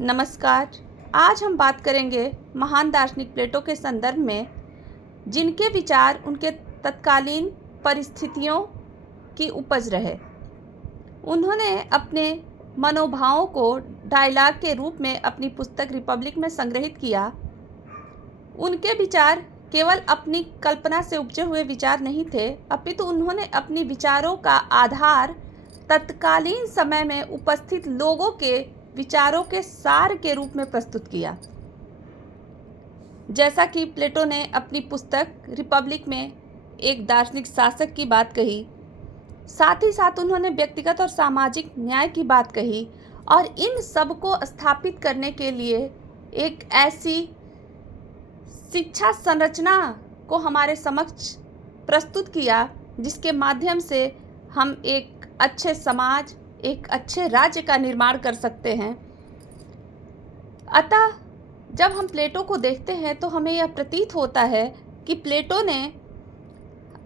नमस्कार। आज हम बात करेंगे महान दार्शनिक प्लेटो के संदर्भ में, जिनके विचार उनके तत्कालीन परिस्थितियों की उपज रहे। उन्होंने अपने मनोभावों को डायलॉग के रूप में अपनी पुस्तक रिपब्लिक में संग्रहित किया। उनके विचार केवल अपनी कल्पना से उपजे हुए विचार नहीं थे, अपितु उन्होंने अपने विचारों का आधार तत्कालीन समय में उपस्थित लोगों के विचारों के सार के रूप में प्रस्तुत किया। जैसा कि प्लेटो ने अपनी पुस्तक रिपब्लिक में एक दार्शनिक शासक की बात कही, साथ ही साथ उन्होंने व्यक्तिगत और सामाजिक न्याय की बात कही और इन सब को स्थापित करने के लिए एक ऐसी शिक्षा संरचना को हमारे समक्ष प्रस्तुत किया जिसके माध्यम से हम एक अच्छे समाज, एक अच्छे राज्य का निर्माण कर सकते हैं। अतः जब हम प्लेटो को देखते हैं तो हमें यह प्रतीत होता है कि प्लेटो ने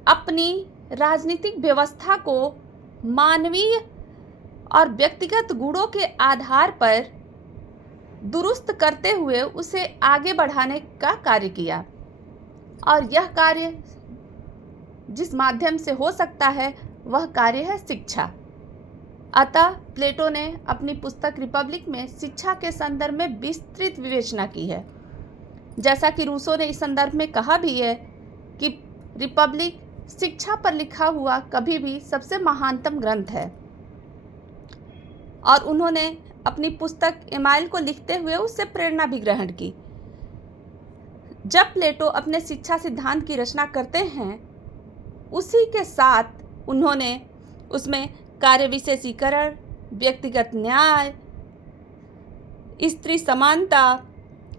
अपनी राजनीतिक व्यवस्था को मानवीय और व्यक्तिगत गुणों के आधार पर दुरुस्त करते हुए उसे आगे बढ़ाने का कार्य किया, और यह कार्य जिस माध्यम से हो सकता है वह कार्य है शिक्षा। अतः प्लेटो ने अपनी पुस्तक रिपब्लिक में शिक्षा के संदर्भ में विस्तृत विवेचना की है। जैसा कि रूसो ने इस संदर्भ में कहा भी है कि रिपब्लिक शिक्षा पर लिखा हुआ कभी भी सबसे महानतम ग्रंथ है, और उन्होंने अपनी पुस्तक एमाइल को लिखते हुए उससे प्रेरणा भी ग्रहण की। जब प्लेटो अपने शिक्षा सिद्धांत की रचना करते हैं, उसी के साथ उन्होंने उसमें कार्य विशेषीकरण, व्यक्तिगत न्याय, स्त्री समानता,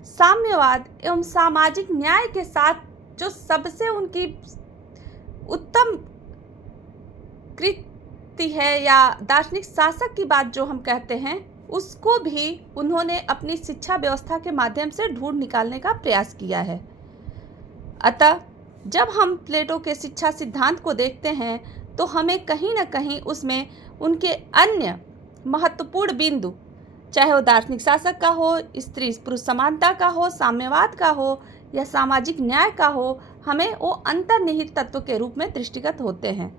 साम्यवाद एवं सामाजिक न्याय के साथ जो सबसे उनकी उत्तम कृति है या दार्शनिक शासक की बात जो हम कहते हैं, उसको भी उन्होंने अपनी शिक्षा व्यवस्था के माध्यम से ढूंढ निकालने का प्रयास किया है। अतः जब हम प्लेटो के शिक्षा सिद्धांत को देखते हैं तो हमें कहीं न कहीं उसमें उनके अन्य महत्वपूर्ण बिंदु, चाहे वो दार्शनिक शासक का हो, स्त्री पुरुष समानता का हो, साम्यवाद का हो या सामाजिक न्याय का हो, हमें वो अंतर्निहित तत्व के रूप में दृष्टिगत होते हैं।